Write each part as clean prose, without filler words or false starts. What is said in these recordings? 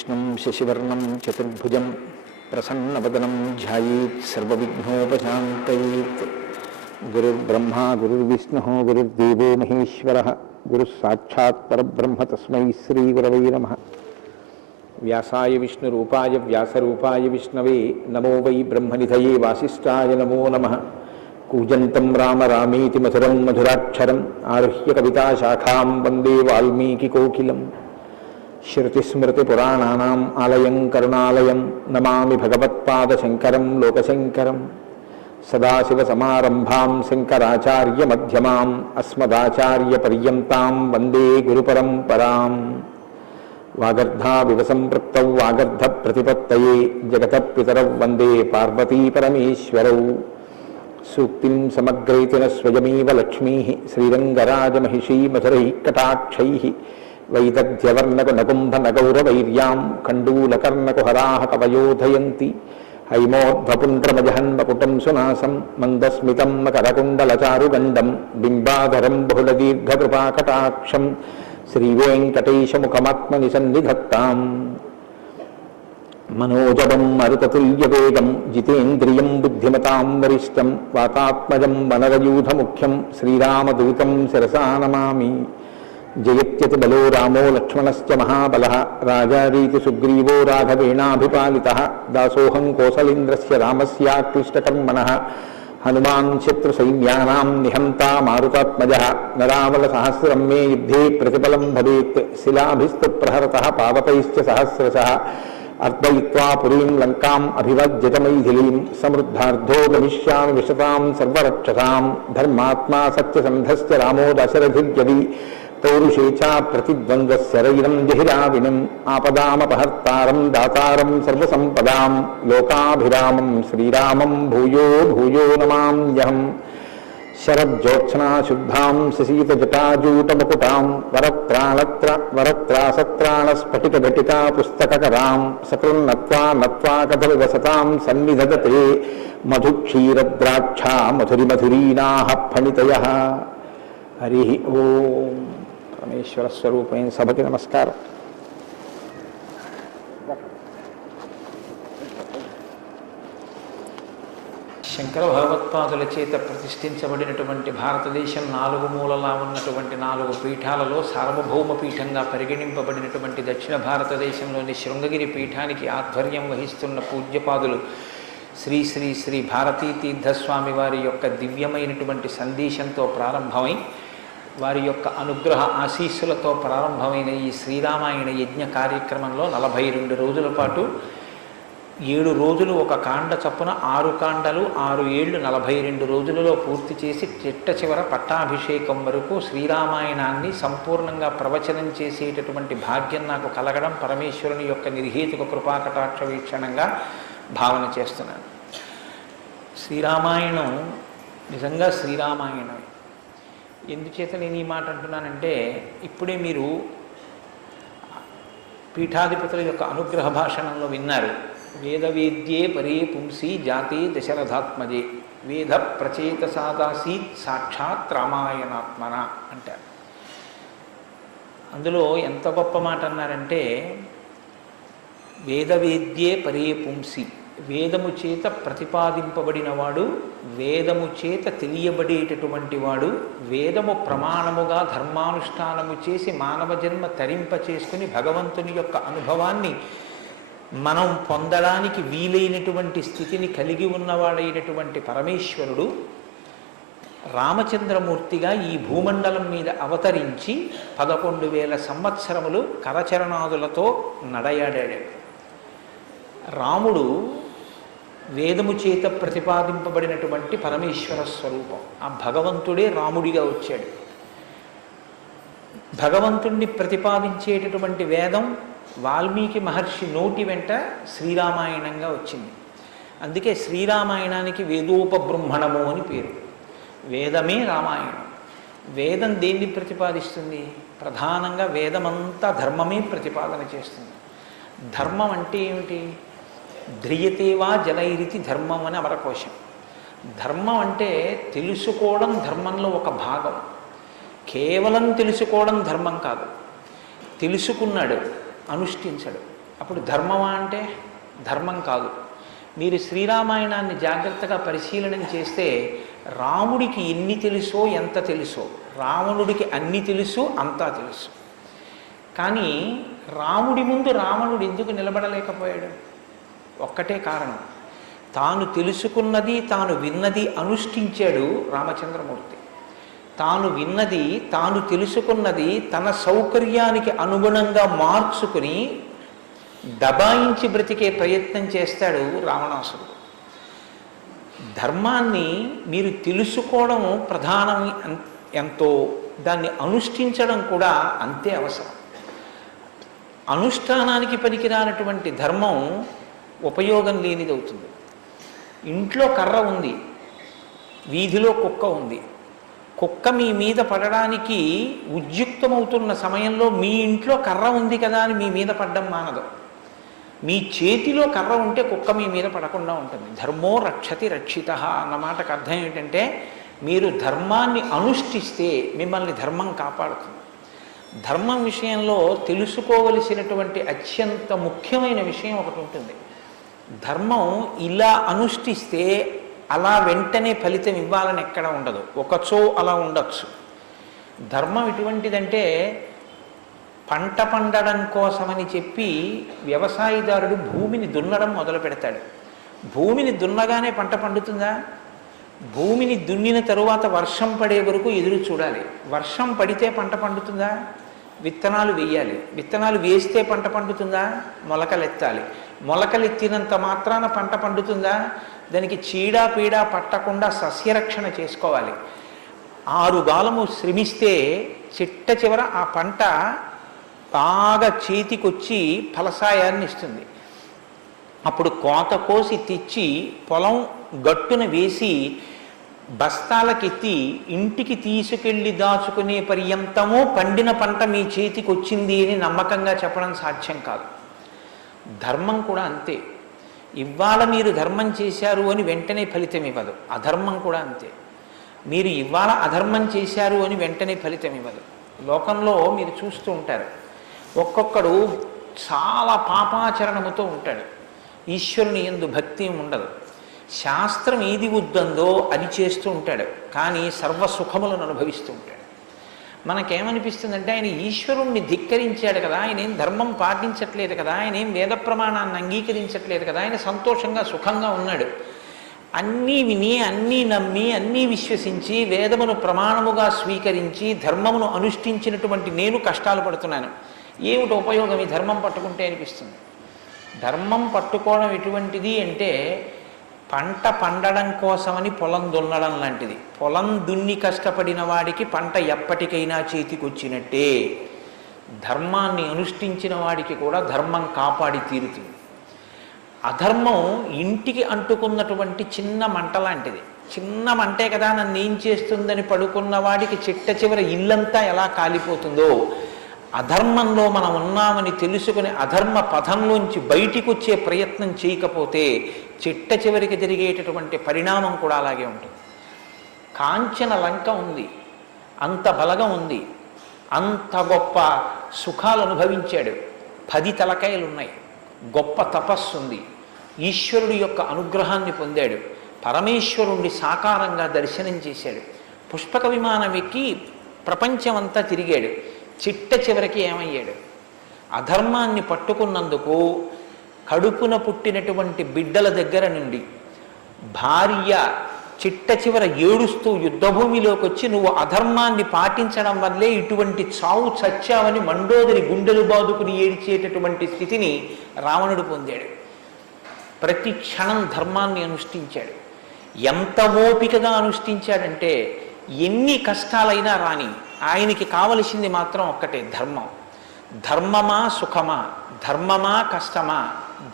विष्णुं शशिवर्णं चतुर्भुजं प्रसन्नवदनं ध्यायेत् सर्वविघ्नोपशान्तयेत्। गुरुर्ब्रह्मा गुरुर्विष्णुः गुरुर्देवो महेश्वरः गुरुः साक्षात् परब्रह्म तस्मै श्रीगुरवे नमः। व्यासाय विष्णुरूपाय व्यासरूपाय विष्णवे नमो वै ब्रह्मनिधये वासिष्ठाय नमो नमः। कूजन्तं राम रामेति मधुरं मधुराक्षरम् आरुह्य कविताशाखां वन्दे वाल्मीकिकोकिलम्। श्रुतिस्मृतिपुराणानाम् आलयं करुणालयं नमामि भगवत्पादशङ्करं लोकशङ्करं। सदाशिवसमारम्भां शङ्कराचार्यमध्यमाम् अस्मदाचार्यपर्यन्तां वन्दे गुरुपरम्पराम्। वागर्धाविव सम्पृक्तौ वागर्धप्रतिपत्तये जगतः पितरौ वन्दे पार्वतीपरमेश्वरौ। सूक्तिं समग्रयति न स्वयमेव लक्ष्मीः श्रीरङ्गराजमहिषी मधुरैः कटाक्षैः। वैदग्ध्यवर्णकुनकुम्भनगौरवैर्यां कण्डूलकर्णकुहराः कवयोधयन्ति। हैमोर्ध्वपुण्ड्रमजहन्मकुटं सुनासं मन्दस्मितं मकरकुण्डलचारुगण्डं बिम्बाधरं बहुलदीर्घकृपाकटाक्षं श्रीवेङ्कटेशमुखमात्मनिसन्निधत्ताम्। मनोजवं मरुततुल्यवेगं जितेन्द्रियं बुद्धिमतां वरिष्ठं वातात्मजं वनरयूथमुख्यं श्रीरामदूतं शिरसा नमामि। जयत्यतिबलो रामो लक्ष्मणश्च महाबलः राजारीति सुग्रीवो राघवेणाभिपालितः। दासोऽहं कौसलेन्द्रस्य रामस्याक्लिष्टकर्मणः हनुमान् शत्रुसैन्यानां निहन्ता मारुतात्मजः। नरावलसहस्रं मे युद्धे प्रतिफलं भवेत् शिलाभिस्तु प्रहरतः पावकैश्च सहस्रशः। अर्पयित्वा पुरीं लङ्काम् अभिवज्यतमैथिलीं समृद्धार्धो गमिष्यामि विशतां सर्वरक्षसां। धर्मात्मा सत्यसन्धश्च रामो दशरथिर्यदि पौरुषे च प्रतिद्वन्द्वस्य रैनं जहिराविनम्। आपदामपहर्तारं दातारं सर्वसम्पदां लोकाभिरामं श्रीरामं भूयो भूयो नमाम्यहम्। शरज्योत्स्नाशुद्धां शशीतजटाजूटमुकुटां वरत्रासत्राणस्फटिकघटिका पुस्तककरां सकृन्नत्वा नत्वा कदलीवसतां सन्निधदते मधुक्षीरद्राक्षा मधुरिमधुरीनाः फणितयः। हरि ओम। परमेश्वर स्वरूपेण सभకి नमस्कार। శంకర భగవత్పాదుల చేత ప్రతిష్ఠించబడినటువంటి భారతదేశం నాలుగు మూలలా ఉన్నటువంటి నాలుగు పీఠాలలో సార్వభౌమ పీఠంగా పరిగణింపబడినటువంటి దక్షిణ భారతదేశంలోని శృంగగిరి పీఠానికి ఆధ్వర్యం వహిస్తున్న పూజ్యపాదులు శ్రీ శ్రీ శ్రీ భారతీ తీర్థస్వామి వారి యొక్క దివ్యమైనటువంటి సందేశంతో ప్రారంభమై వారి యొక్క అనుగ్రహ ఆశీస్సులతో ప్రారంభమైన ఈ శ్రీరామాయణ యజ్ఞ కార్యక్రమంలో 42 రోజుల పాటు 7 రోజులు ఒక కాండ చప్పున 6 కాండలు 6 ఏళ్ళు 42 రోజులలో పూర్తి చేసి చిట్ట చివర పట్టాభిషేకం వరకు శ్రీరామాయణాన్ని సంపూర్ణంగా ప్రవచనం చేసేటటువంటి భాగ్యం నాకు కలగడం పరమేశ్వరుని యొక్క నిర్హేతుక కృపాకటాక్ష వీక్షణంగా భావన చేస్తున్నాను. శ్రీరామాయణం నిజంగా శ్రీరామాయణం. ఎందుచేత నేను ఈ మాట అంటున్నానంటే ఇప్పుడే మీరు పీఠాధిపతుల యొక్క అనుగ్రహ భాషణంలో విన్నారు. వేదవేద్యే పరే పుంసి జాతే దశరథాత్మజే వేద ప్రచేతసాదాసీత్ సాక్షాత్ రామాయణాత్మన అంటారు. అందులో ఎంత గొప్ప మాట అన్నారంటే వేదవేద్యే పరే పుంసి, వేదము చేత ప్రతిపాదింపబడినవాడు, వేదము చేత తెలియబడేటటువంటి వాడు, వేదము ప్రమాణముగా ధర్మానుష్ఠానము చేసి మానవ జన్మ తరింప చేసుకుని భగవంతుని యొక్క అనుభవాన్ని మనం పొందడానికి వీలైనటువంటి స్థితిని కలిగి ఉన్నవాడైనటువంటి పరమేశ్వరుడు రామచంద్రమూర్తిగా ఈ భూమండలం మీద అవతరించి 11,000 సంవత్సరములు కరచరణాదులతో నడయాడాడు. రాముడు వేదము చేత ప్రతిపాదింపబడినటువంటి పరమేశ్వర స్వరూపం. ఆ భగవంతుడే రాముడిగా వచ్చాడు. భగవంతుణ్ణి ప్రతిపాదించేటటువంటి వేదం వాల్మీకి మహర్షి నోటి వెంట శ్రీరామాయణంగా వచ్చింది. అందుకే శ్రీరామాయణానికి వేదోపబృంహణము అని పేరు. వేదమే రామాయణం. వేదం దేన్ని ప్రతిపాదిస్తుంది? ప్రధానంగా వేదమంతా ధర్మమే ప్రతిపాదన చేస్తుంది. ధర్మం అంటే ఏమిటి? ధ్రియతేవా జనైరితి ధర్మం అని అమరకోశం. ధర్మం అంటే తెలుసుకోవడం ధర్మంలో ఒక భాగం. కేవలం తెలుసుకోవడం ధర్మం కాదు. తెలుసుకున్నాడు, అనుష్ఠించడు. అప్పుడు ధర్మమా అంటే ధర్మం కాదు. మీరు శ్రీరామాయణాన్ని జాగ్రత్తగా పరిశీలన చేస్తే రాముడికి ఎన్ని తెలుసో ఎంత తెలుసో, రావణుడికి అన్ని తెలుసు అంతా తెలుసు. కానీ రాముడి ముందు రావణుడు ఎందుకు నిలబడలేకపోయాడు? ఒక్కటే కారణం, తాను తెలుసుకున్నది తాను విన్నది అనుష్ఠించాడు రామచంద్రమూర్తి. తాను విన్నది తాను తెలుసుకున్నది తన సౌకర్యానికి అనుగుణంగా మార్చుకుని దబాయించి బ్రతికే ప్రయత్నం చేస్తాడు రావణాసురుడు. ధర్మాన్ని మీరు తెలుసుకోవడం ప్రధానం ఎంతో, దాన్ని అనుష్ఠించడం కూడా అంతే అవసరం. అనుష్ఠానానికి పనికిరానటువంటి ధర్మం ఉపయోగం లేనిదవుతుంది. ఇంట్లో కర్ర ఉంది, వీధిలో కుక్క ఉంది. కుక్క మీ మీద పడడానికి ఉద్యుక్తమవుతున్న సమయంలో మీ ఇంట్లో కర్ర ఉంది కదా అని మీ మీద పడ్డం మానదు. మీ చేతిలో కర్ర ఉంటే కుక్క మీ మీద పడకుండా ఉంటుంది. ధర్మో రక్షతి రక్షిత అన్న మాటకు అర్థం ఏంటంటే, మీరు ధర్మాన్ని అనుష్ఠిస్తే మిమ్మల్ని ధర్మం కాపాడుతుంది. ధర్మం విషయంలో తెలుసుకోవలసినటువంటి అత్యంత ముఖ్యమైన విషయం ఒకటి ఉంటుంది. ధర్మం ఇలా అనుష్ఠిస్తే అలా వెంటనే ఫలితం ఇవ్వాలని ఎక్కడ ఉండదు, ఒకచో అలా ఉండొచ్చు. ధర్మం ఎటువంటిదంటే, పంట పండడం కోసమని చెప్పి వ్యవసాయదారుడు భూమిని దున్నడం మొదలు పెడతాడు. భూమిని దున్నగానే పంట పండుతుందా? భూమిని దున్నిన తరువాత వర్షం పడే వరకు ఎదురు చూడాలి. వర్షం పడితే పంట పండుతుందా? విత్తనాలు వేయాలి. విత్తనాలు వేస్తే పంట పండుతుందా? మొలకలెత్తాలి. మొలకలెత్తినంత మాత్రాన పంట పండుతుందా? దానికి చీడా పీడా పట్టకుండా సస్యరక్షణ చేసుకోవాలి. 6 గాలము శ్రమిస్తే చిట్ట చివర ఆ పంట బాగా చేతికొచ్చి ఫలసాయాన్ని ఇస్తుంది. అప్పుడు కోత కోసి తెచ్చి పొలం గట్టున వేసి బస్తాలకెత్తి ఇంటికి తీసుకెళ్ళి దాచుకునే పర్యంతము పండిన పంట మీ చేతికి వచ్చింది అని నమ్మకంగా చెప్పడం సాధ్యం కాదు. ధర్మం కూడా అంతే. ఇవాళ మీరు ధర్మం చేశారు అని వెంటనే ఫలితం ఇవ్వదు. అధర్మం కూడా అంతే. మీరు ఇవాళ అధర్మం చేశారు అని వెంటనే ఫలితం ఇవ్వదు. లోకంలో మీరు చూస్తూ ఉంటారు, ఒక్కొక్కడు చాలా పాపాచరణముతో ఉంటాడు, ఈశ్వరుని యందు భక్తి ఉండదు, శాస్త్రం ఏది వద్దందో అది చేస్తూ ఉంటాడు, కానీ సర్వసుఖములను అనుభవిస్తూ ఉంటాడు. మనకేమనిపిస్తుందంటే, ఆయన ఈశ్వరుణ్ణి ధిక్కరించాడు కదా, ఆయన ఏం ధర్మం పాటించట్లేదు కదా, ఆయన ఏం వేద ప్రమాణాన్ని అంగీకరించట్లేదు కదా, ఆయన సంతోషంగా సుఖంగా ఉన్నాడు. అన్నీ విని అన్నీ నమ్మి అన్నీ విశ్వసించి వేదమును ప్రమాణముగా స్వీకరించి ధర్మమును అనుష్ఠించినటువంటి నేను కష్టాలు పడుతున్నాను, ఏమిటి ఉపయోగం ఈ ధర్మం పట్టుకుంటే అనిపిస్తుంది. ధర్మం పట్టుకోవడం ఎటువంటిది అంటే, పంట పండడం కోసమని పొలం దున్నడం లాంటిది. పొలం దున్ని కష్టపడిన వాడికి పంట ఎప్పటికైనా చేతికొచ్చినట్టే. ధర్మాన్ని అనుష్ఠించిన వాడికి కూడా ధర్మం కాపాడి తీరుతుంది. అధర్మం ఇంటికి అంటుకున్నటువంటి చిన్న మంట లాంటిది. చిన్న మంటే కదా నన్ను ఏం చేస్తుందని పడుకున్న వాడికి చిట్ట చివర ఇల్లంతా ఎలా కాలిపోతుందో, అధర్మంలో మనం ఉన్నామని తెలుసుకుని అధర్మ పథంలోంచి బయటికి వచ్చే ప్రయత్నం చేయకపోతే చిట్ట చివరికి జరిగేటటువంటి పరిణామం కూడా అలాగే ఉంటుంది. కాంచన లంక ఉంది, అంత బలగం ఉంది, అంత గొప్ప సుఖాలు అనుభవించాడు, 10 తలకాయలు ఉన్నాయి, గొప్ప తపస్సు ఉంది, ఈశ్వరుడి యొక్క అనుగ్రహాన్ని పొందాడు, పరమేశ్వరుణ్ణి సాకారంగా దర్శనం చేశాడు, పుష్పక విమానం ఎక్కి ప్రపంచమంతా తిరిగాడు. చిట్ట చివరికి ఏమయ్యాడు? అధర్మాన్ని పట్టుకున్నందుకు కడుపున పుట్టినటువంటి బిడ్డల దగ్గర నుండి భార్య చిట్ట చివర ఏడుస్తూ యుద్ధభూమిలోకి వచ్చి, నువ్వు అధర్మాన్ని పాటించడం వల్లే ఇటువంటి చావు చచ్చావని మండోదరి గుండెలు బాదుకుని ఏడ్చేటటువంటి స్థితిని రావణుడు పొందాడు. ప్రతి క్షణం ధర్మాన్ని అనుష్ఠించాడు. ఎంత ఓపికగా అనుష్ఠించాడంటే, ఎన్ని కష్టాలైనా రాని ఆయనకి కావలసింది మాత్రం ఒక్కటే, ధర్మం. ధర్మమా సుఖమా, ధర్మమా కష్టమా,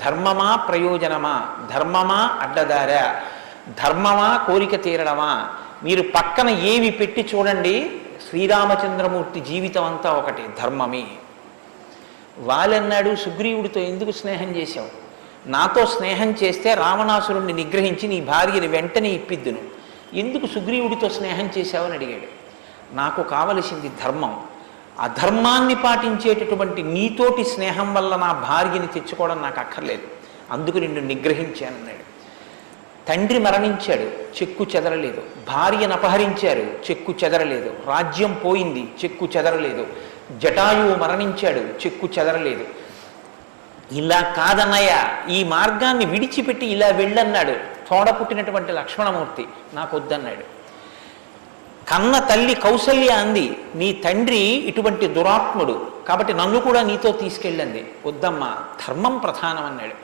ధర్మమా ప్రయోజనమా, ధర్మమా అడ్డదారా, ధర్మమా కోరిక తీరడమా, మీరు పక్కన ఏవి పెట్టి చూడండి, శ్రీరామచంద్రమూర్తి జీవితం అంతా ఒకటే, ధర్మమే. వాళ్ళన్నాడు, సుగ్రీవుడితో ఎందుకు స్నేహం చేశావు? నాతో స్నేహం చేస్తే రావణాసురుణ్ణి నిగ్రహించి నీ భార్యని వెంటనే ఇప్పిద్దును, ఎందుకు సుగ్రీవుడితో స్నేహం చేశావని అడిగాడు. నాకు కావలసింది ధర్మం. అధర్మాన్ని పాటించేటటువంటి నీతోటి స్నేహం వల్ల నా భార్యని తెచ్చుకోవడం నాకు అక్కర్లేదు, అందుకు నిన్ను నిగ్రహించానన్నాడు. తండ్రి మరణించాడు, చెక్కు చెదరలేదు. భార్యను అపహరించారు, చెక్కు చెదరలేదు. రాజ్యం పోయింది, చెక్కు చెదరలేదు. జటాయువు మరణించాడు, చెక్కు చెదరలేదు. ఇలా కాదన్నయ్య, ఈ మార్గాన్ని విడిచిపెట్టి ఇలా వెళ్ళన్నాడు. తోడ పుట్టినటువంటి లక్ష్మణమూర్తి నాకు వద్దన్నాడు. కన్న తల్లి కౌసల్య అంది, నీ తండ్రి ఇటువంటి దురాత్ముడు కాబట్టి నన్ను కూడా నీతో తీసుకెళ్ళండి. వద్దమ్మా, ధర్మం ప్రధానం అన్నాడు.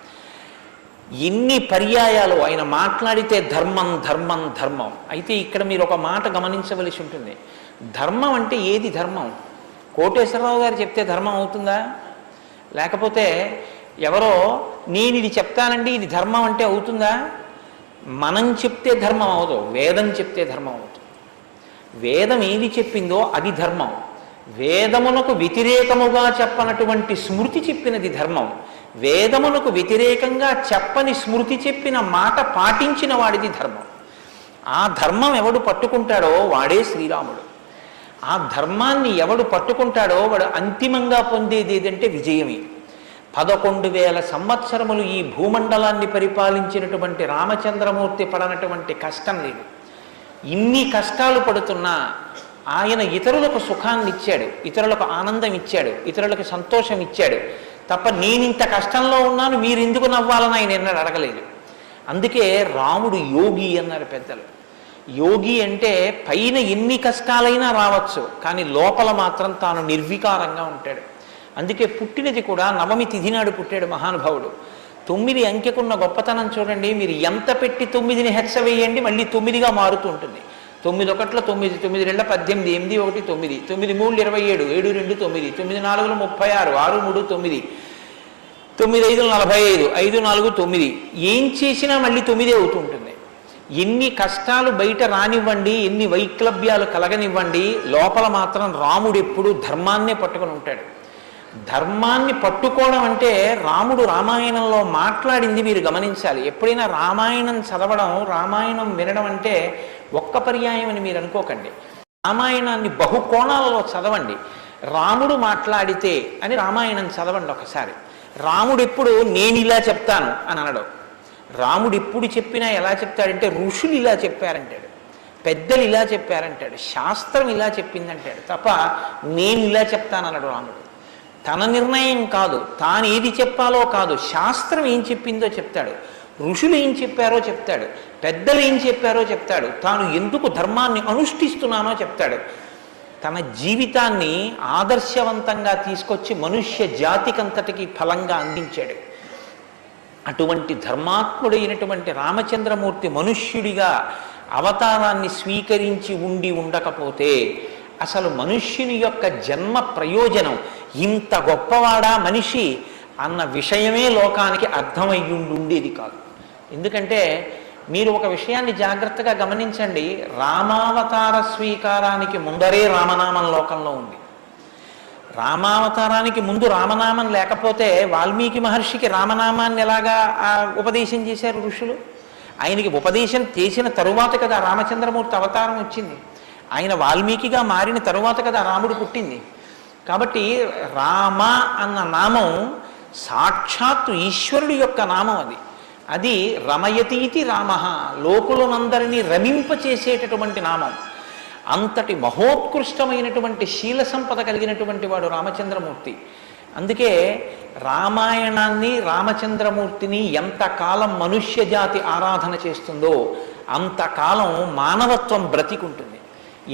ఎన్ని పర్యాయాలు ఆయన మాట్లాడితే ధర్మం ధర్మం ధర్మం. అయితే ఇక్కడ మీరు ఒక మాట గమనించవలసి ఉంటుంది. ధర్మం అంటే ఏది ధర్మం? కోటేశ్వరరావు గారు చెప్తే ధర్మం అవుతుందా? లేకపోతే ఎవరో నేను ఇది చెప్తానండి ఇది ధర్మం అంటే అవుతుందా? మనం చెప్తే ధర్మం అవదు, వేదం చెప్తే ధర్మం అవుతుంది. వేదం ఏది చెప్పిందో అది ధర్మం. వేదమునకు వ్యతిరేకముగా చెప్పనటువంటి స్మృతి చెప్పినది ధర్మం. వేదమునకు వ్యతిరేకంగా చెప్పని స్మృతి చెప్పిన మాట పాటించిన వాడిది ధర్మం. ఆ ధర్మం ఎవడు పట్టుకుంటాడో వాడే శ్రీరాముడు. ఆ ధర్మాన్ని ఎవడు పట్టుకుంటాడో వాడు అంతిమంగా పొందేది ఏదంటే విజయమే. 11,000 సంవత్సరములు ఈ భూమండలాన్ని పరిపాలించినటువంటి రామచంద్రమూర్తి పడనటువంటి కష్టం లేదు. ఇన్ని కష్టాలు పడుతున్నా ఆయన ఇతరులకు సుఖాన్ని ఇచ్చాడు, ఇతరులకు ఆనందం ఇచ్చాడు, ఇతరులకు సంతోషం ఇచ్చాడు తప్ప నేనింత కష్టంలో ఉన్నాను మీరు ఎందుకు నవ్వాలని ఆయన ఎన్నడూ అడగలేదు. అందుకే రాముడు యోగి అన్నారు పెద్దలు. యోగి అంటే పైన ఎన్ని కష్టాలైనా రావచ్చు, కానీ లోపల మాత్రం తాను నిర్వికారంగా ఉంటాడు. అందుకే పుట్టినది కూడా నవమి తిథి నాడు పుట్టాడు మహానుభావుడు. 9 అంకెకున్న గొప్పతనం చూడండి. మీరు ఎంత పెట్టి 9ని హెచ్చ వేయండి మళ్ళీ 9గా మారుతూ ఉంటుంది. 9 ఒకట్ల 9, 9 2 18, 8 1 9, 9 3 27, 7 2 9, 9 4 36, 6 3 9, 9 5 45, 5 4 9. ఏం చేసినా మళ్ళీ 9 అవుతూ ఉంటుంది. ఎన్ని కష్టాలు బయట రానివ్వండి, ఎన్ని వైక్లభ్యాలు కలగనివ్వండి, లోపల మాత్రం రాముడు ఎప్పుడు ధర్మాన్నే పట్టుకొని ఉంటాడు. ధర్మాన్ని పట్టుకోవడం అంటే రాముడు రామాయణంలో మాట్లాడింది మీరు గమనించాలి. ఎప్పుడైనా రామాయణం చదవడం, రామాయణం వినడం అంటే ఒక్క పర్యాయం అని మీరు అనుకోకండి. రామాయణాన్ని బహుకోణాలలో చదవండి. రాముడు మాట్లాడితే అని రామాయణం చదవండి ఒకసారి. రాముడు ఎప్పుడు నేను ఇలా చెప్తాను అని అనడం. రాముడు ఎప్పుడు చెప్పినా ఎలా చెప్తాడంటే ఋషులు ఇలా చెప్పారంటాడు, పెద్దలు ఇలా చెప్పారంటాడు, శాస్త్రం ఇలా చెప్పిందంటాడు తప్ప నేను ఇలా చెప్తానన్నాడు రాముడు. తన నిర్ణయం కాదు, తాను ఏది చెప్పాలో కాదు, శాస్త్రం ఏం చెప్పిందో చెప్తాడు, ఋషులు ఏం చెప్పారో చెప్తాడు, పెద్దలు ఏం చెప్పారో చెప్తాడు, తాను ఎందుకు ధర్మాన్ని అనుష్ఠిస్తున్నానో చెప్తాడు. తన జీవితాన్ని ఆదర్శవంతంగా తీసుకొచ్చి మనుష్య జాతికంతటికి ఫలంగా అందించాడు. అటువంటి ధర్మాత్ముడైనటువంటి రామచంద్రమూర్తి మనుష్యుడిగా అవతారాన్ని స్వీకరించి ఉండకపోతే అసలు మనుష్యుని యొక్క జన్మ ప్రయోజనం ఇంత గొప్పవాడా మనిషి అన్న విషయమే లోకానికి అర్థమయ్యుండేది కాదు. ఎందుకంటే మీరు ఒక విషయాన్ని జాగ్రత్తగా గమనించండి. రామావతార స్వీకారానికి ముందరే రామనామం లోకంలో ఉంది. రామావతారానికి ముందు రామనామం లేకపోతే వాల్మీకి మహర్షికి రామనామాన్ని ఎలాగా ఉపదేశం చేశారు ఋషులు? ఆయనకి ఉపదేశం చేసిన తరువాత కదా రామచంద్రమూర్తి అవతారం వచ్చింది. ఆయన వాల్మీకిగా మారిన తరువాత కదా రాముడు పుట్టింది. కాబట్టి రామ అన్న నామం సాక్షాత్తు ఈశ్వరుడి యొక్క నామం. అది రమయతీతి రామ, లోకులనందరినీ రమింపచేసేటటువంటి నామం. అంతటి మహోత్కృష్టమైనటువంటి శీల సంపద కలిగినటువంటి వాడు రామచంద్రమూర్తి. అందుకే రామాయణాన్ని రామచంద్రమూర్తిని ఎంతకాలం మనుష్య జాతి ఆరాధన చేస్తుందో అంతకాలం మానవత్వం బ్రతికుంటుంది.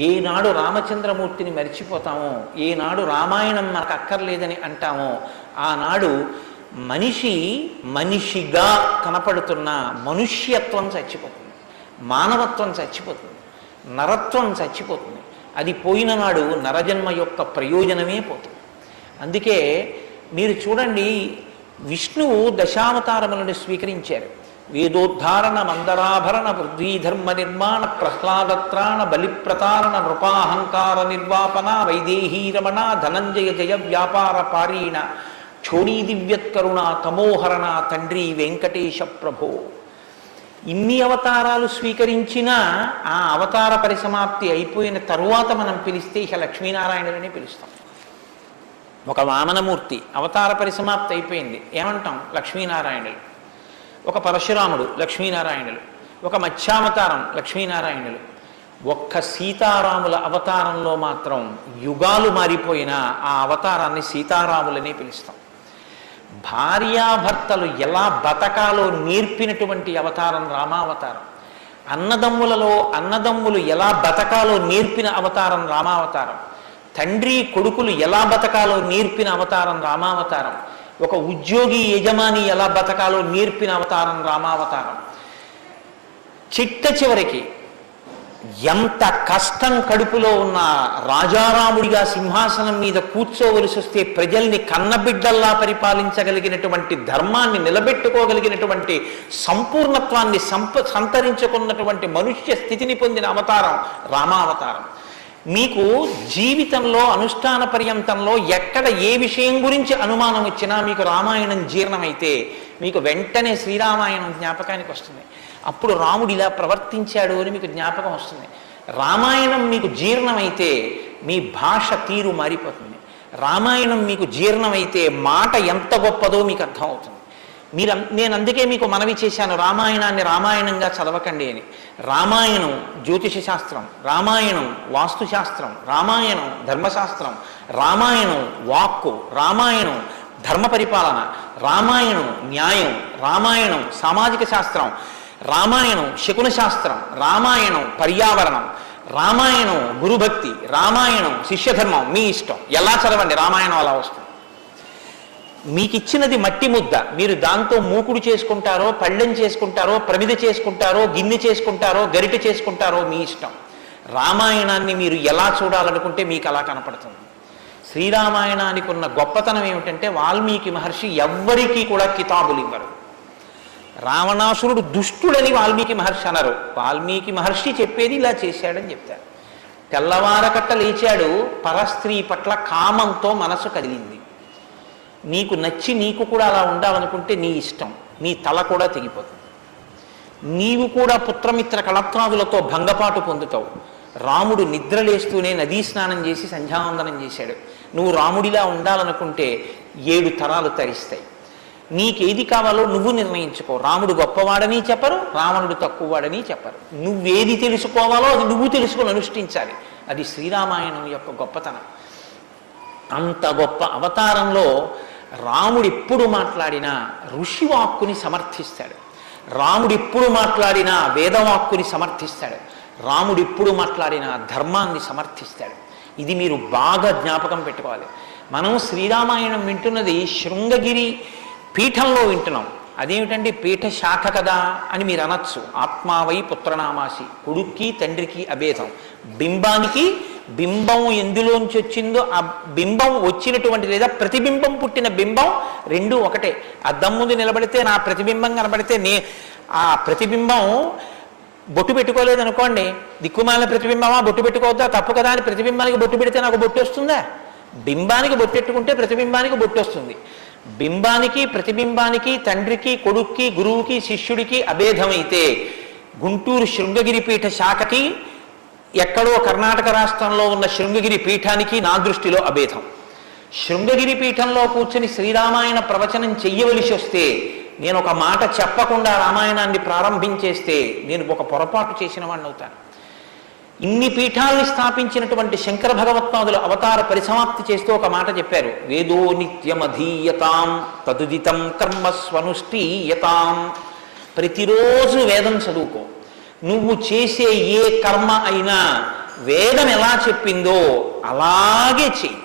ఏనాడు రామచంద్రమూర్తిని మరిచిపోతామో, ఏనాడు రామాయణం మనకు అక్కర్లేదని అంటామో, ఆనాడు మనిషిగా కనపడుతున్న మనుష్యత్వం చచ్చిపోతుంది, మానవత్వం చచ్చిపోతుంది, నరత్వం చచ్చిపోతుంది. అది పోయిన నాడు నరజన్మ యొక్క ప్రయోజనమే పోతుంది. అందుకే మీరు చూడండి, విష్ణువు దశావతారములను స్వీకరించారు. వేదోద్ధారణ, మందరాభరణ, పృథ్వీధర్మ నిర్మాణ, ప్రహ్లాదత్రాణ, బలిప్రతారణ, నృపాహంకార నిర్వాపన, వైదేహీ రమణ, ధనంజయ జయ వ్యాపార పారీణ, క్షోణీ దివ్యత్కరుణ, తమోహరణ, తండ్రి వెంకటేశ ప్రభో. ఇన్ని అవతారాలు స్వీకరించినా ఆ అవతార పరిసమాప్తి అయిపోయిన తరువాత మనం పిలిస్తే ఇక లక్ష్మీనారాయణులని పిలుస్తాం. ఒక వామనమూర్తి అవతార పరిసమాప్తి అయిపోయింది, ఏమంటాం? లక్ష్మీనారాయణులు. ఒక పరశురాముడు, లక్ష్మీనారాయణులు. ఒక మత్స్యావతారం, లక్ష్మీనారాయణులు. ఒక్క సీతారాముల అవతారంలో మాత్రం యుగాలు మారిపోయినా ఆ అవతారాన్ని సీతారాములనే పిలుస్తాం. భార్యాభర్తలు ఎలా బతకాలో నేర్పినటువంటి అవతారం రామావతారం. అన్నదమ్ములు ఎలా బతకాలో నేర్పిన అవతారం రామావతారం. తండ్రి కొడుకులు ఎలా బతకాలో నేర్పిన అవతారం రామావతారం. ఒక ఉద్యోగి యజమాని ఎలా బతకాలో నేర్పిన అవతారం రామావతారం. చివరికి ఎంత కష్టం కడుపులో ఉన్న రాజారాముడిగా సింహాసనం మీద కూర్చోవలసి వస్తే ప్రజల్ని కన్నబిడ్డల్లా పరిపాలించగలిగినటువంటి ధర్మాన్ని నిలబెట్టుకోగలిగినటువంటి సంపూర్ణత్వాన్ని సంతరించుకున్నటువంటి మనుష్య స్థితిని పొందిన అవతారం రామావతారం. మీకు జీవితంలో అనుష్ఠాన పర్యంతంలో ఎక్కడ ఏ విషయం గురించి అనుమానం వచ్చినా మీకు రామాయణం జీర్ణమైతే మీకు వెంటనే శ్రీరామాయణం జ్ఞాపకానికి వస్తుంది. అప్పుడు రాముడు ఇలా ప్రవర్తించాడు అని మీకు జ్ఞాపకం వస్తుంది. రామాయణం మీకు జీర్ణమైతే మీ భాష తీరు మారిపోతుంది. రామాయణం మీకు జీర్ణమైతే మాట ఎంత గొప్పదో మీకు అర్థమవుతుంది. నేను అందుకే మీకు మనవి చేశాను, రామాయణాన్ని రామాయణంగా చదవకండి అని. రామాయణం జ్యోతిష శాస్త్రం, రామాయణం వాస్తుశాస్త్రం, రామాయణం ధర్మశాస్త్రం, రామాయణం వాక్కు, రామాయణం ధర్మ పరిపాలన, రామాయణం న్యాయం, రామాయణం సామాజిక శాస్త్రం, రామాయణం శకున శాస్త్రం, రామాయణం పర్యావరణం, రామాయణం గురుభక్తి, రామాయణం శిష్యధర్మం. మీ ఇష్టం, ఎలా చదవండి, రామాయణం అలా వస్తుంది. మీకు ఇచ్చినది మట్టి ముద్ద, మీరు దాంతో మూకుడు చేసుకుంటారో, పళ్ళెం చేసుకుంటారో, ప్రమిద చేసుకుంటారో, గిన్నె చేసుకుంటారో, గరిటె చేసుకుంటారో మీ ఇష్టం. రామాయణాన్ని మీరు ఎలా చూడాలనుకుంటే మీకు అలా కనపడుతుంది. శ్రీరామాయణానికి ఉన్న గొప్పతనం ఏమిటంటే వాల్మీకి మహర్షి ఎవ్వరికీ కూడా కితాబులు ఇవ్వరు. రావణాసురుడు దుష్టుడని వాల్మీకి మహర్షి అనరు. వాల్మీకి మహర్షి చెప్పేది ఇలా చేశాడని చెప్తారు. తెల్లవారకట్ట లేచాడు, పరస్త్రీ పట్ల కామంతో మనసు కదిలింది. నీకు నచ్చి నీకు కూడా అలా ఉండాలనుకుంటే నీ ఇష్టం, నీ తల కూడా తెగిపోతుంది. నీవు కూడా పుత్రమిత్ర కళత్రాదులతో భంగపాటు పొందుతావు. రాముడు నిద్రలేస్తూనే నదీ స్నానం చేసి సంధ్యావందనం చేశాడు. నువ్వు రాముడిలా ఉండాలనుకుంటే 7 తరాలు తరిస్తాయి. నీకేది కావాలో నువ్వు నిర్ణయించుకో. రాముడు గొప్పవాడని చెప్పరు, రావణుడు తక్కువవాడని చెప్పరు. నువ్వేది తెలుసుకోవాలో అది నువ్వు తెలుసుకొని అనుష్ఠించాలి. అది శ్రీరామాయణం యొక్క గొప్పతనం. అంత గొప్ప అవతారంలో రాముడు ఎప్పుడు మాట్లాడినా ఋషివాక్కుని సమర్థిస్తాడు. రాముడు ఎప్పుడు మాట్లాడినా వేదవాక్కుని సమర్థిస్తాడు. రాముడు ఎప్పుడు మాట్లాడినా ధర్మాన్ని సమర్థిస్తాడు. ఇది మీరు బాగా జ్ఞాపకం పెట్టుకోవాలి. మనం శ్రీరామాయణం వింటున్నది శృంగగిరి పీఠంలో వింటున్నాం. అదేమిటండి పీఠ శాఖ కదా అని మీరు అనొచ్చు. ఆత్మావై పుత్రనామాసి, కొడుక్కి తండ్రికి అభేదం. బింబానికి బింబం ఎందులోంచి వచ్చిందో ఆ బింబం వచ్చినటువంటి లేదా ప్రతిబింబం పుట్టిన బింబం రెండూ ఒకటే. అద్దం ముందు నిలబడితే నా ప్రతిబింబం కనబడితే ఆ ప్రతిబింబం బొట్టు పెట్టుకోలేదు అనుకోండి, దిక్కుమాలిన ప్రతిబింబమా బొట్టు పెట్టుకోవద్దా, తప్పు కదా అని ప్రతిబింబానికి బొట్టు పెడితే నాకు బొట్టు వస్తుందా? బింబానికి బొట్టెట్టుకుంటే ప్రతిబింబానికి బొట్టు వస్తుంది. బింబానికి ప్రతిబింబానికి తండ్రికి కొడుక్కి గురువుకి శిష్యుడికి అభేదమైతే గుంటూరు శృంగగిరి పీఠ శాఖకి ఎక్కడో కర్ణాటక రాష్ట్రంలో ఉన్న శృంగగిరి పీఠానికి నా దృష్టిలో అభేదం. శృంగగిరి పీఠంలో కూర్చుని శ్రీరామాయణ ప్రవచనం చెయ్యవలసి వస్తే నేను ఒక మాట చెప్పకుండా రామాయణాన్ని ప్రారంభించేస్తే నేను ఒక పొరపాటు చేసిన వాడిని అవుతాను. ఇన్ని పీఠాల్ని స్థాపించినటువంటి శంకర భగవత్పాదుల అవతార పరిసమాప్తి చేస్తూ ఒక మాట చెప్పారు. వేదో నిత్యమధీయతాం తదుదితం కర్మస్వనుష్ఠీయతాం. ప్రతిరోజు వేదం చదువుకో. నువ్వు చేసే ఏ కర్మ అయినా వేదం ఎలా చెప్పిందో అలాగే చెయ్యి.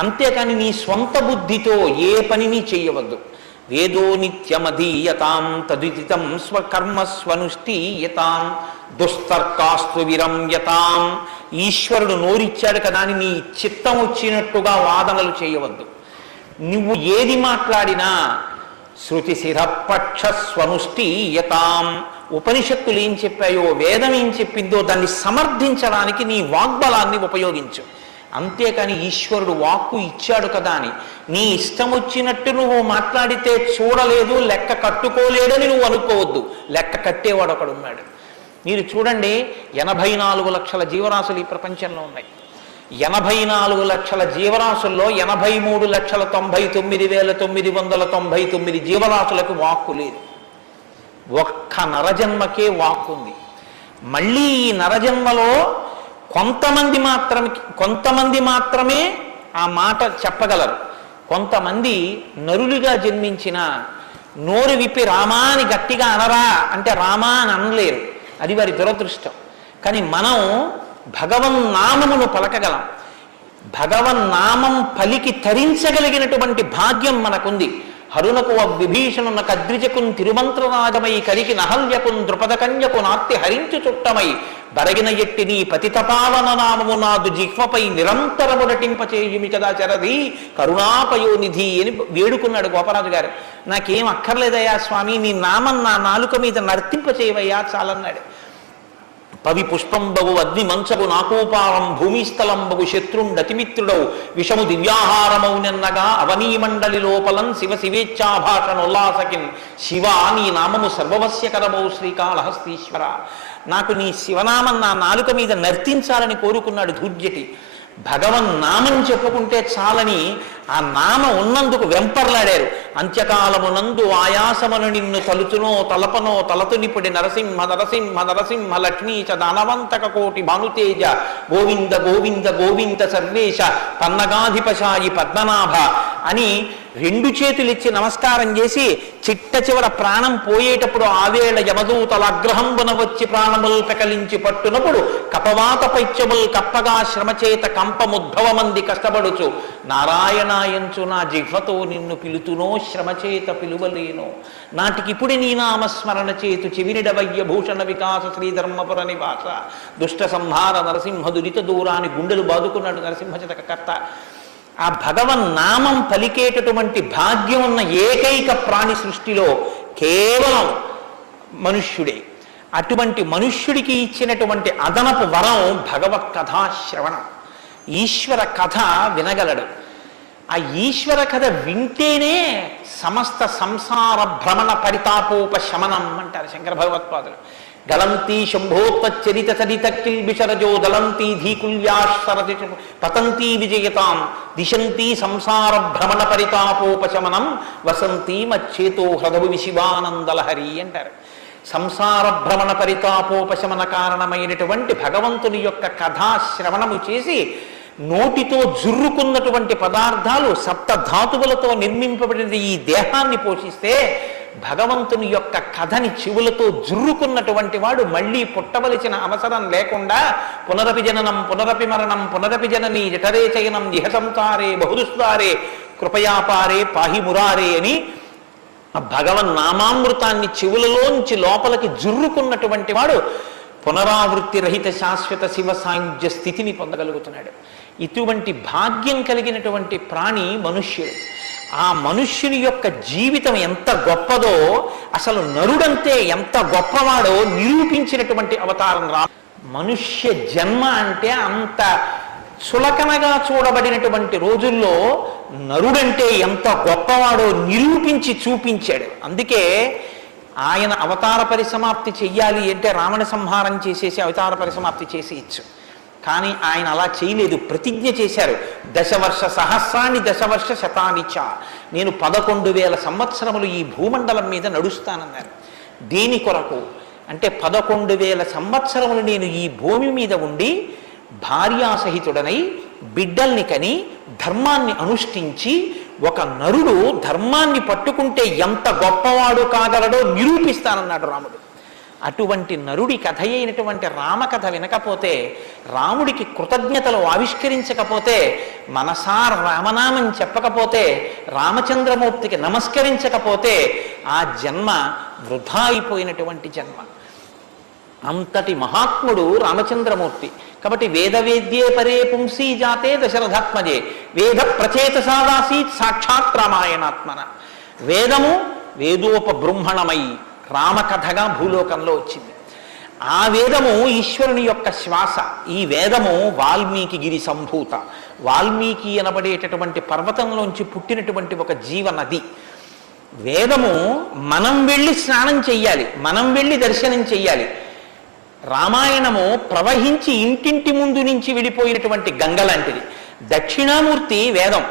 అంతేకాని నీ స్వంత బుద్ధితో ఏ పనిని చెయ్యవద్దు. వేదో నిత్యమధీయతాం తదుదితం స్వకర్మస్వనుష్ఠీయతాం దుస్తర్కాస్తు విరమ్యతాం. ఈశ్వరుడు నోరిచ్చాడు కదా అని నీ చిత్తం వచ్చినట్టుగా వాదనలు చేయవద్దు. నువ్వు ఏది మాట్లాడినా శృతి శిరపక్ష స్వనుష్ఠీయతాం. ఉపనిషత్తులు ఏం చెప్పాయో వేదం ఏం చెప్పిందో దాన్ని సమర్థించడానికి నీ వాగ్బలాన్ని ఉపయోగించు. అంతేకాని ఈశ్వరుడు వాక్కు ఇచ్చాడు కదా అని నీ ఇష్టం వచ్చినట్టు నువ్వు మాట్లాడితే చూడలేదు లెక్క కట్టుకోలేడని నువ్వు అనుకోవద్దు. లెక్క కట్టేవాడు ఒకడున్నాడు. మీరు చూడండి, 84 లక్షల జీవరాశులు ఈ ప్రపంచంలో ఉన్నాయి. 84 లక్షల జీవరాశుల్లో 83,99,999 జీవరాశులకు వాక్కు లేదు. ఒక్క నరజన్మకే వాక్కు ఉంది. మళ్ళీ ఈ నరజన్మలో కొంతమంది మాత్రమే ఆ మాట చెప్పగలరు. కొంతమంది నరులుగా జన్మించిన నోరు విప్పి రామా అని గట్టిగా అనరా అంటే రామా అని అనలేరు. అది వారి దురదృష్టం. కానీ మనం భగవన్నామమును పలకగలం. భగవన్నామం పలికి తరించగలిగినటువంటి భాగ్యం మనకుంది. హరునకు విభీషణున కద్రిజకున్ తిరుమంత్రనాగమై కరికి నహల్యకున్ ద్రుపదకన్యకు నార్తి హరించు చుట్టమై బరగిన ఎట్టి నీ పతితపావన నామము నాదు జిహ్వపై నిరంతరము నటింపచేయుమి కదా చరది కరుణాపయోనిధి అని వేడుకున్నాడు గోపరాజు గారు. నాకేం అక్కర్లేదయ్యా స్వామి, నీ నామం నా నాలుక మీద నర్తింపచేయవయ్యా చాలన్నాడు. పవి పుష్పంబగు అగ్ని మంచగు నాకోపారం భూమిస్థలంబగు శత్రుండతిమిత్రుడవు విషము దివ్యాహారమౌనెన్నగా అవనీమండలి లోపలం శివ శివేచ్ఛాభాషణోల్లాసకిన్ శివ నీ నామము సర్వవస్యకరమౌ శ్రీకాళహస్తీశ్వర. నాకు నీ శివనామం నా నాలుక మీద నర్తించాలని కోరుకున్నాడు ధూర్జటి. భగవన్నామం చెప్పుకుంటే చాలని ఆ నామ ఉన్నందుకు వెంపర్లాడారు. అంత్యకాలమునందు ఆయాసమును నిన్ను తలుచునో తలపనో తలతునిపుడి నరసింహ నరసింహ నరసింహ లక్ష్మీచ దానవంతక కోటి భానుతేజ గోవింద గోవింద గోవింద సర్వేశ పన్నగాధిపశాయి పద్మనాభ అని 2 చేతులిచ్చి నమస్కారం చేసి చిట్ట చివర ప్రాణం పోయేటప్పుడు ఆవేళ యమదూతల అగ్రహంబున వచ్చి ప్రాణముల్ పెకలించి పట్టునప్పుడు కపవాత పైత్యముల్ కప్పగా శ్రమచేత కంపముద్భవమంది కష్టపడుచు నారాయణాయంచు నా జిహ్వతో నిన్ను పిలుతునో శ్రమచేత పిలువలేను నాటికిపుడి నీ నామస్మరణ చేతు చివినిడవయ్య భూషణ వికాస శ్రీధర్మపుర నివాస దుష్ట సంహార నరసింహ దురిత దూరాన్ని గుండెలు బాదుకున్నాడు నరసింహశతకర్త. ఆ భగవన్నామం పలికేటటువంటి భాగ్యం ఉన్న ఏకైక ప్రాణి సృష్టిలో కేవలం మనుష్యుడే. అటువంటి మనుష్యుడికి ఇచ్చినటువంటి అదనపు వరం భగవత్ కథాశ్రవణం. ఈశ్వర కథ వినగలడు. ఆ ఈశ్వర కథ వింటేనే సమస్త సంసార భ్రమణ పరితాపోపశమనం అంటారు శంకర భగవత్పాదులు. గలంతి శంభోత్చరిత చరిత కిల్బిషరజో దళంతి ధీకుల్యాశరతి పతంతి విజయతాం దిశంతి సంసార భ్రమణ పరితాపోపశమనం వసంతి మచ్చేతో హృదవు విశివానందలహరి అంటారు. సంసార భ్రమణ పరితాపోపశమన కారణమైనటువంటి భగవంతుని యొక్క కథాశ్రవణము చేసి నోటితో జుర్రుకున్నటువంటి పదార్థాలు సప్తధాతువులతో నిర్మింపబడిన ఈ దేహాన్ని పోషిస్తే భగవంతుని యొక్క కథని చెవులతో జుర్రుకున్నటువంటి వాడు మళ్ళీ పుట్టవలసిన అవసరం లేకుండా పునరపి జననం పునరపి మరణం పునరపి జనని జఠరే చయనం ఇహ సంసారే బహుదుస్తారే కృపయాపారే పాహి మురారే అని భగవన్నామామృతాన్ని చెవులలోంచి లోపలికి జుర్రుకున్నటువంటి వాడు పునరావృత్తి రహిత శాశ్వత శివ సాయుధ్య స్థితిని పొందగలుగుతున్నాడు. ఇటువంటి భాగ్యం కలిగినటువంటి ప్రాణి మనుష్యుడు. ఆ మనుష్యుని యొక్క జీవితం ఎంత గొప్పదో, అసలు నరుడంతే ఎంత గొప్పవాడో నిరూపించినటువంటి అవతారం మనుష్య జన్మ అంటే అంత చులకనగా చూడబడినటువంటి రోజుల్లో నరుడంటే ఎంత గొప్పవాడో నిరూపించి చూపించాడు. అందుకే ఆయన అవతార పరిసమాప్తి చెయ్యాలి అంటే రావణ సంహారం చేసేసి అవతార పరిసమాప్తి చేసేయచ్చు. కానీ ఆయన అలా చేయలేదు. ప్రతిజ్ఞ చేశారు, దశవర్ష సహస్రాన్ని దశవర్ష శతానిచ, నేను 11,000 సంవత్సరములు ఈ భూమండలం మీద నడుస్తానన్నారు. దేని కొరకు అంటే 11,000 సంవత్సరములు నేను ఈ భూమి మీద ఉండి భార్యాసహితుడనై బిడ్డల్ని కని ధర్మాన్ని అనుష్ఠించి ఒక నరుడు ధర్మాన్ని పట్టుకుంటే ఎంత గొప్పవాడు కాగలడో నిరూపిస్తానన్నాడు రాముడు. అటువంటి నరుడి కథ అయినటువంటి రామకథ వినకపోతే, రాముడికి కృతజ్ఞతలు ఆవిష్కరించకపోతే, మనసార రామనామం చెప్పకపోతే, రామచంద్రమూర్తికి నమస్కరించకపోతే ఆ జన్మ వృధా అయిపోయినటువంటి జన్మ. అంతటి మహాత్ముడు రామచంద్రమూర్తి. కాబట్టి వేదవేద్యే పరే పుంసీ జాతే దశరథాత్మజే వేద ప్రచేతసాదాసీత్ సాక్షాత్ రామాయణాత్మన. వేదము వేదోపబృంహణమై రామకథగా భూలోకంలో వచ్చింది. ఆ వేదము ఈశ్వరుని యొక్క శ్వాస. ఈ వేదము వాల్మీకి గిరి సంభూత. వాల్మీకి అనబడేటటువంటి పర్వతంలోంచి పుట్టినటువంటి ఒక జీవనది. వేదము మనం వెళ్ళి స్నానం చెయ్యాలి, మనం వెళ్ళి దర్శనం చెయ్యాలి. రామాయణము ప్రవహించి ఇంటింటి ముందు నుంచి విడిపోయినటువంటి గంగ లాంటిది. దక్షిణామూర్తి వేదం,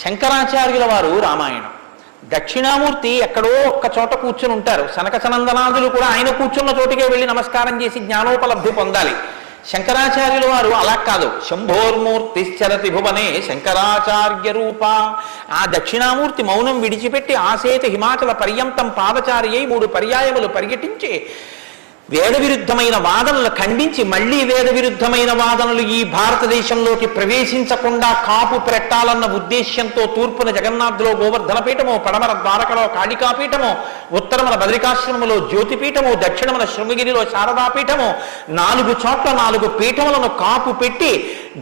శంకరాచార్యుల వారు రామాయణం. దక్షిణామూర్తి ఎక్కడో ఒక్క చోట కూర్చుని ఉంటారు. సనక సనందనాదులు కూడా ఆయన కూర్చున్న చోటుకే వెళ్ళి నమస్కారం చేసి జ్ఞానోపలబ్ధి పొందాలి. శంకరాచార్యుల వారు అలా కాదు. శంభోర్మూర్తిశ్చరతి భువనే శంకరాచార్య రూప. ఆ దక్షిణామూర్తి మౌనం విడిచిపెట్టి ఆసేత హిమాచల పర్యంతం పాదచారి అయి 3 పర్యాయములు పర్యటించి వేద విరుద్ధమైన వాదనలు ఖండించి మళ్లీ వేద విరుద్ధమైన వాదనలు ఈ భారతదేశంలోకి ప్రవేశించకుండా కాపు పెట్టాలన్న ఉద్దేశ్యంతో తూర్పున జగన్నాథ్లో గోవర్ధన పీఠము, పడమర ద్వారకలో కాళికాపీఠము, ఉత్తరమున బద్రికాశ్రమములో జ్యోతిపీఠము, దక్షిణమున శృంగగిరిలో శారదాపీఠము, 4 చోట్ల 4 పీఠములను కాపు పెట్టి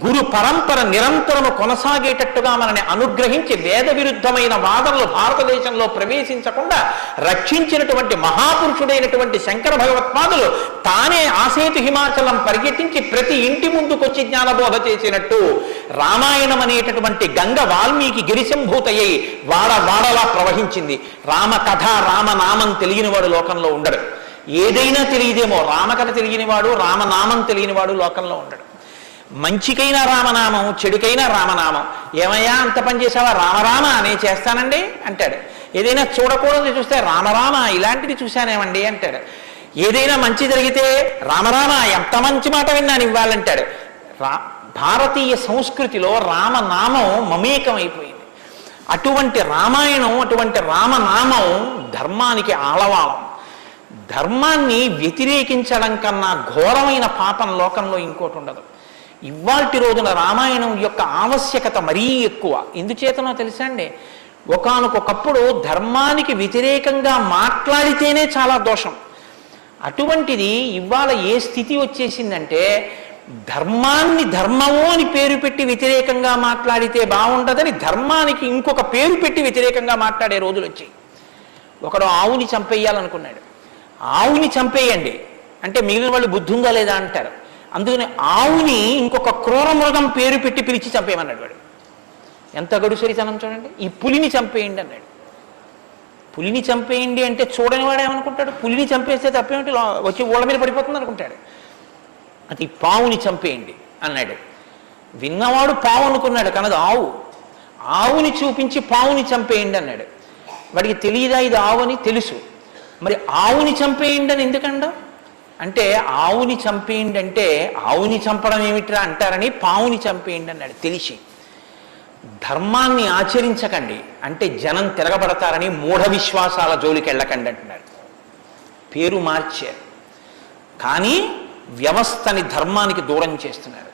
గురు పరంపర నిరంతరము కొనసాగేటట్టుగా మనని అనుగ్రహించి వేద విరుద్ధమైన వాదనలు భారతదేశంలో ప్రవేశించకుండా రక్షించినటువంటి మహాపురుషుడైనటువంటి శంకర భగవత్పాదులు తానే ఆసేతు హిమాచలం పరిగెట్టించి ప్రతి ఇంటి ముందుకొచ్చి జ్ఞానబోధ చేసినట్టు రామాయణం అనేటటువంటి గంగ వాల్మీకి గిరిశంభూతయ్యి వాడలా ప్రవహించింది. రామకథ రామనామం తెలియనివాడు లోకంలో ఉండడు. ఏదైనా తెలియదేమో, రామకథ తెలియనివాడు రామనామం తెలియనివాడు లోకంలో ఉండడు. మంచికైనా రామనామం, చెడుకైనా రామనామం. ఏమయ్యా అంత పని చేసావా? రామరామ నేను చేస్తానండి అంటాడు. ఏదైనా చూడకూడదు చూస్తే రామరామ ఇలాంటిది చూశానేమండి అంటాడు. ఏదైనా మంచి జరిగితే రామరామ ఎంత మంచి మాట విన్నాను ఇవ్వాలంటాడు. భారతీయ సంస్కృతిలో రామనామం మమేకమైపోయింది. అటువంటి రామాయణం, అటువంటి రామనామం ధర్మానికి ఆలవాలం. ధర్మాన్ని వ్యతిరేకించడం కన్నా ఘోరమైన పాపం లోకంలో ఇంకోటి ఉండదు. ఇవాల్టి రోజున రామాయణం యొక్క ఆవశ్యకత మరీ ఎక్కువ. ఎందుచేతనో తెలుసా అండి? ఒకానొకప్పుడు ధర్మానికి వ్యతిరేకంగా మాట్లాడితేనే చాలా దోషం. అటువంటిది ఇవాళ ఏ స్థితి వచ్చేసిందంటే ధర్మాన్ని ధర్మము అని పేరు పెట్టి వ్యతిరేకంగా మాట్లాడితే బాగుండదని ధర్మానికి ఇంకొక పేరు పెట్టి వ్యతిరేకంగా మాట్లాడే రోజులు వచ్చాయి. ఒకడు ఆవుని చంపేయాలనుకున్నాడు. ఆవుని చంపేయండి అంటే మిగిలిన వాళ్ళు బుద్ధి ఉందా లేదా అంటారు. అందుకని ఆవుని ఇంకొక క్రూర మృగం పేరు పెట్టి పిలిచి చంపేయమన్నాడు వాడు. ఎంత గడుసరితనం చూడండి. ఈ పులిని చంపేయండి అన్నాడు. పులిని చంపేయండి అంటే చూడని వాడేమనుకుంటాడు? పులిని చంపేస్తే తప్పేమిటి, వచ్చి ఊళ్ళ మీద పడిపోతుంది అనుకుంటాడు. అది పావుని చంపేయండి అన్నాడు. విన్నవాడు పావు అనుకున్నాడు, కనదు ఆవు. ఆవుని చూపించి పావుని చంపేయండి అన్నాడు. వాడికి తెలియదా ఇది ఆవు అని? తెలుసు. మరి ఆవుని చంపేయండి అని ఎందుకండ అంటే ఆవుని చంపేయండి అంటే ఆవుని చంపడం ఏమిట్రా అంటారని పావుని చంపేయండి అన్నాడు. తెలిసి ధర్మాన్ని ఆచరించకండి అంటే జనం తిరగబడతారని మూఢ విశ్వాసాల జోలికి వెళ్ళకండి అంటున్నాడు. పేరు మార్చారు కానీ వ్యవస్థని ధర్మానికి దూరం చేస్తున్నారు.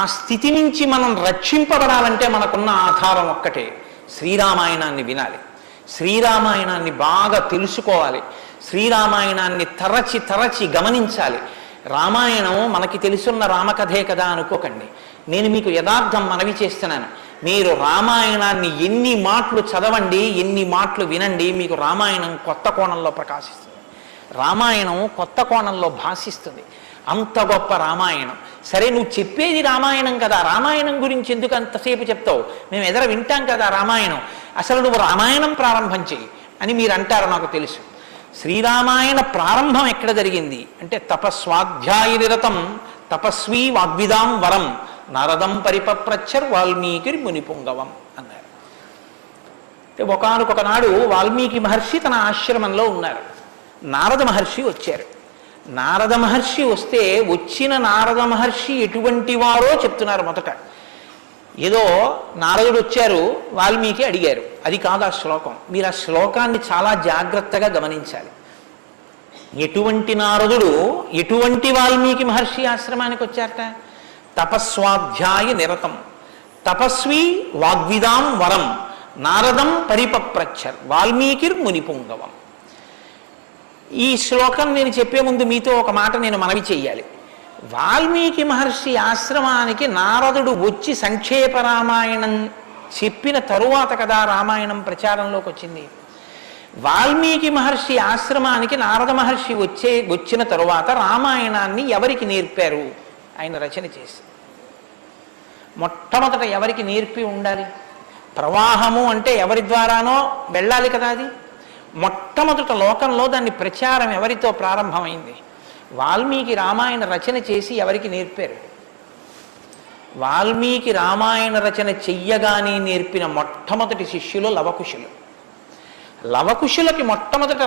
ఆ స్థితి నుంచి మనం రక్షింపబడాలంటే మనకున్న ఆధారం ఒక్కటే, శ్రీరామాయణాన్ని వినాలి, శ్రీరామాయణాన్ని బాగా తెలుసుకోవాలి, శ్రీరామాయణాన్ని తరచి గమనించాలి. రామాయణం మనకి తెలుసున్న రామకథే కదా అనుకోకండి. నేను మీకు యథార్థం మనవి చేస్తున్నాను. మీరు రామాయణాన్ని ఎన్ని మాటలు చదవండి, ఎన్ని మాటలు వినండి, మీకు రామాయణం కొత్త కోణంలో ప్రకాశిస్తుంది, రామాయణం కొత్త కోణంలో భాషిస్తుంది. అంత గొప్ప రామాయణం. సరే నువ్వు చెప్పేది రామాయణం కదా, రామాయణం గురించి ఎందుకు అంతసేపు చెప్తావు? మేము ఎదుర వింటాం కదా రామాయణం, అసలు నువ్వు రామాయణం ప్రారంభం చెయ్యి అని మీరు అంటారు. నాకు తెలుసు. శ్రీరామాయణ ప్రారంభం ఎక్కడ జరిగింది అంటే తపస్వాధ్యాయ నిరతం తపస్వీ వాగ్విదాం వరం నారదం పరిపప్రచ్చర్ వాల్మీకి మునిపుంగవం అన్నారు. ఒకానొక నాడు వాల్మీకి మహర్షి తన ఆశ్రమంలో ఉన్నారు. నారద మహర్షి వచ్చారు. నారద మహర్షి వస్తే వచ్చిన నారద మహర్షి ఎటువంటి వారో చెప్తున్నారు. మొదట ఏదో నారదుడు వచ్చారు, వాల్మీకి అడిగారు, అది కాదు ఆ శ్లోకం. మీరు ఆ శ్లోకాన్ని చాలా జాగ్రత్తగా గమనించాలి. ఎటువంటి నారదుడు ఎటువంటి వాల్మీకి మహర్షి ఆశ్రమానికి వచ్చారట? తపస్వాధ్యాయ నిరతం తపస్వి వాగ్విదాం వరం నారదం పరిపప్రచ్చర్ వాల్మీకిర్ మునిపుంగవం. ఈ శ్లోకం నేను చెప్పే ముందు మీతో ఒక మాట నేను మనవి చెయ్యాలి. వాల్మీకి మహర్షి ఆశ్రమానికి నారదుడు వచ్చి సంక్షేప రామాయణం చెప్పిన తరువాత కదా రామాయణం ప్రచారంలోకి వచ్చింది. వాల్మీకి మహర్షి ఆశ్రమానికి నారద మహర్షి వచ్చిన తరువాత రామాయణాన్ని ఎవరికి నేర్పారు? ఆయన రచన చేసి మొట్టమొదట ఎవరికి నేర్పి ఉండాలి? ప్రవాహము అంటే ఎవరి ద్వారానో వెళ్ళాలి కదా. అది మొట్టమొదట లోకంలో దాన్ని ప్రచారం ఎవరితో ప్రారంభమైంది? వాల్మీకి రామాయణ రచన చేసి ఎవరికి నేర్పారు? వాల్మీకి రామాయణ రచన చెయ్యగానే నేర్పిన మొట్టమొదటి శిష్యులు లవకుశులు. లవకుశులకి మొట్టమొదట